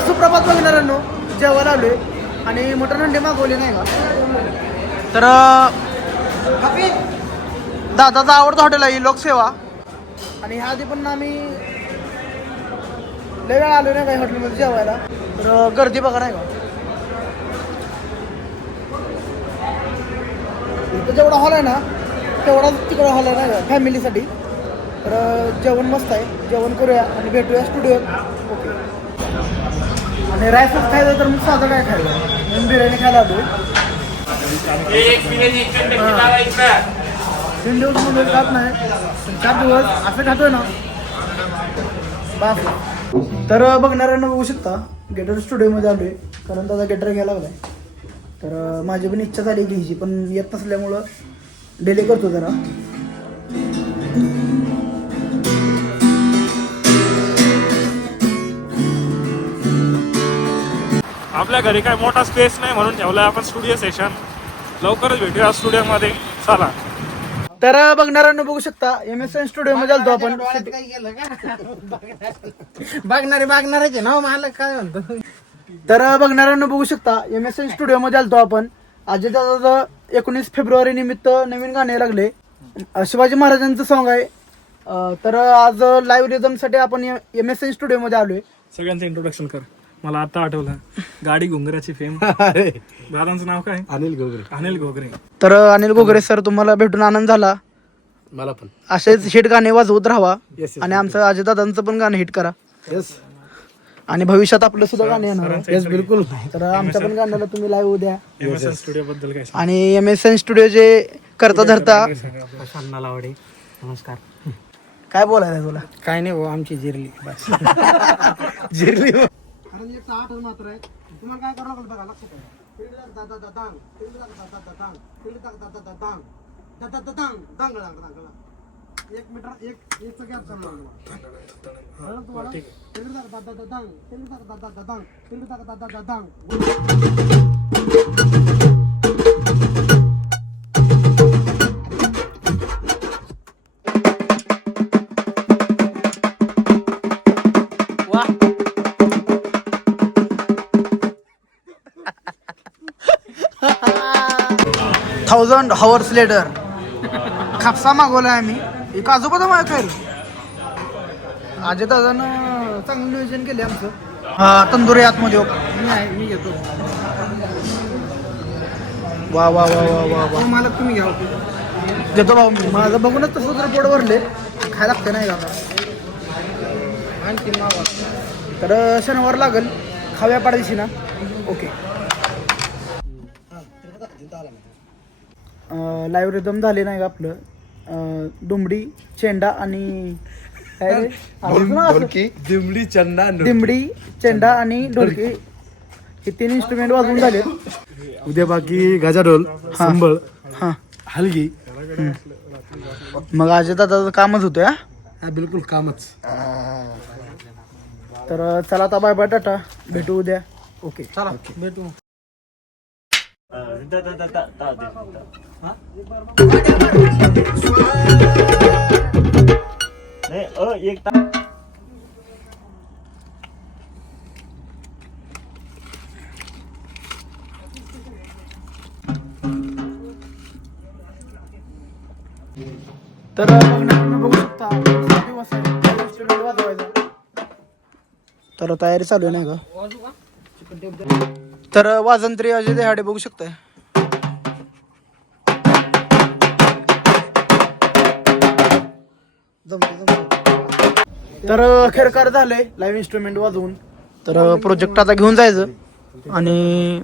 सुप्रभात बघणाऱ्यांनो जेवायला आलोय. आणि मटण अंडे मागवले नाही का? तर दादाचा आवडतं हॉटेल आहे लोकसेवा. आणि ह्या आधी पण आम्ही लय वेळा आलो नाही काही हॉटेलमध्ये जेवायला. तर गर्दी बघा नाही का. जेवढा हॉल आहे ना तेवढाच तिकडं हॉल आहे नाही फॅमिलीसाठी तर जेवण मस्त आहे. जेवण करूया आणि भेटूया स्टुडिओ ओके आणि राईसच खायचं तर मग साधं काय खायचं? बिर्याणी खायला आलो तीन दिवस म्हणून खात नाही. पण चार दिवस असं खातोय ना. बास. तर बघणाऱ्यांना बघू शकता गेटर स्टुडिओमध्ये आलोय. कारण दादा गेटर घ्यायला लागलाय. तर माझी पण इच्छा झाली घ्यायची पण येत नसल्यामुळं डिले करतो जरा. आपल्या घरी काय मोठा स्पेस नाही म्हणून ठेवलाय आपण स्टुडिओ सेशन लवकरच भेटूया. स्टुडिओमध्ये चला. तर बघणाऱ्यांना बघू शकता एम एस एन स्टुडिओ मध्ये आलतो आपण. बघणारे बघणारेचे नाव मला काय म्हणतो? तर बघणाऱ्यांना बघू शकता एम एस एन स्टुडिओ मध्ये आलतो आपण. अजय दादा एकोणीस फेब्रुवारी निमित्त नवीन गाणे लागले. शिवाजी महाराजांचं सॉन्ग आहे. तर आज लाईव्ह रिझमसाठी आपण एम एस एन स्टुडिओ मध्ये आलोय. सगळ्यांचं इंट्रोडक्शन कर. मला आता आठवलं. गाडी घुंगराची फेम दादांचं नाव काय? अनिल गोगरे अनिल घोगरे. तर अनिल गोगरे सर तुम्हाला भेटून आनंद झाला. मला पण. असेच हिट गाणे वाजवत राहावा. Yes. आणि आमचं अजय दादांचं पण गाणं हिट करा. येस आणि भविष्यात आपलं सुद्धा गाणं येणार आहे. येस बिलकुल. तर आमच्या पण गाण्याला तुम्ही लाईव्ह द्या एम एस एन स्टुडिओ बद्दल काय सांग? आणि एम एस एन स्टुडिओ जे करता धरता. प्रशांत लावडे नमस्कार. काय बोलायचं तुला? काय नाही भाऊ आमची जिरली बस. जिरली. कारण एक आठ मात्र आहे तुम्हाला काय करावं लागेल बघा लक्षात ठेवा दादा दादा दांग दांग दांग एक मीटर एक एक गॅप चालणार तुम्हाला थाउजंड हवर्स लेटर खापसा मागवलाय आम्ही. एक आजोबा माग काय अजय दादानं चांगलं नियोजन केले आमचं. हा तंदुरी आतमध्ये हो. मी आहे मी घेतो. वा वा वा वा वा वा. मला तुम्ही घ्या. देतो भाऊ मी. माझं बघूनच तसं जर पोट भरले. खायला लागते नाही का आणखी तर शनिवार लागल. खाव्या पाडायची ना. ओके. लाईव्ह रिदम झाले नाही का आपलं? अं, दुमडी चेंडा आणि? दिमडी चंदा दिमडी चेंडा आणि ढोलकी. हे तीन इन्स्ट्रुमेंट वाजवून झाले उद्या बाकी गजाढोल संबळ हा. हलगी. मग आज दादाचं कामच होतं हा? हा बिलकुल कामच. तर चला आता बाय बाय टाटा. भेटू उद्या. ओके. चला भेटू. तर बघण्याकडनं बघू शकता सात दिवस आहे. instrument वाजवायचा. तर तयारी चालू आहे नाही का तर वाजंत्री अजय देहाडे बघू शकताय तर खेळकार झाले लाईव्ह इन्स्ट्रुमेंट वाजवून. तर प्रोजेक्ट आता घेऊन जायचं. आणि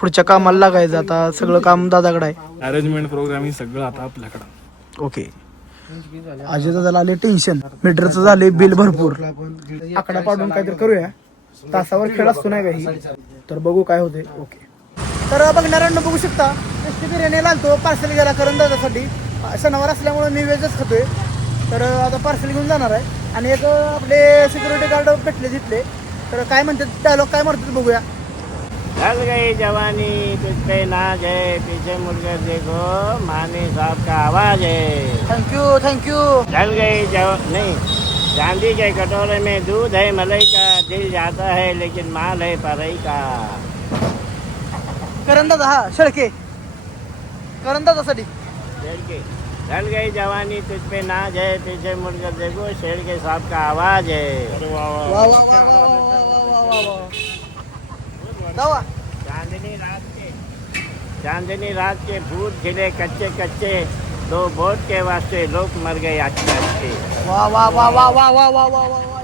पुढच्या कामाला लागायचं. आता सगळं काम दादाकडे आहे. अरेंजमेंट प्रोग्रामिंग सगळं आता आपल्याकडं. ओके. अजय दादाला आले टेन्शन मीटरचं झाले बिल भरपूर. आकडा पाडून काहीतरी करूया. तासावर खेळ असतो नाही काही तर बघू काय होते. ओके. तर बघणाऱ्यांना बघू शकता. बिर्याणी लागतो पार्सल गेला करण दादासाठी. शनिवार असल्यामुळे मी वेजच खातोय. तर आता पार्सल घेऊन जाणार आहे. आणि एक आपले सिक्युरिटी गार्ड भेटले तिथले. तर काय म्हणतात डायलॉग काय म्हणतात बघूया. ढल गई जवानी तुझ पे नाज है पीछे मुड़कर देखो माने साहब का आवाज है थँक्यू थँक्यू ढल गई जवा नहीं. चांदी के कटोरे में दूध है मलाई का दिल जाता है लेकिन माल है परई का। करंदाजा हा शेळके. करंदाजासाठी शेर के ढल गई जवानी तुझ पे नाज है पीछे मुड़कर देखो शेर के सांप का आवाज है चांदनी रात के चांदनी रात के भूत खिले कच्चे कच्चे दो वोट के वास्ते लोग मर गए अच्छे अच्छे वा वा वा वा वा वा वा वा वा वा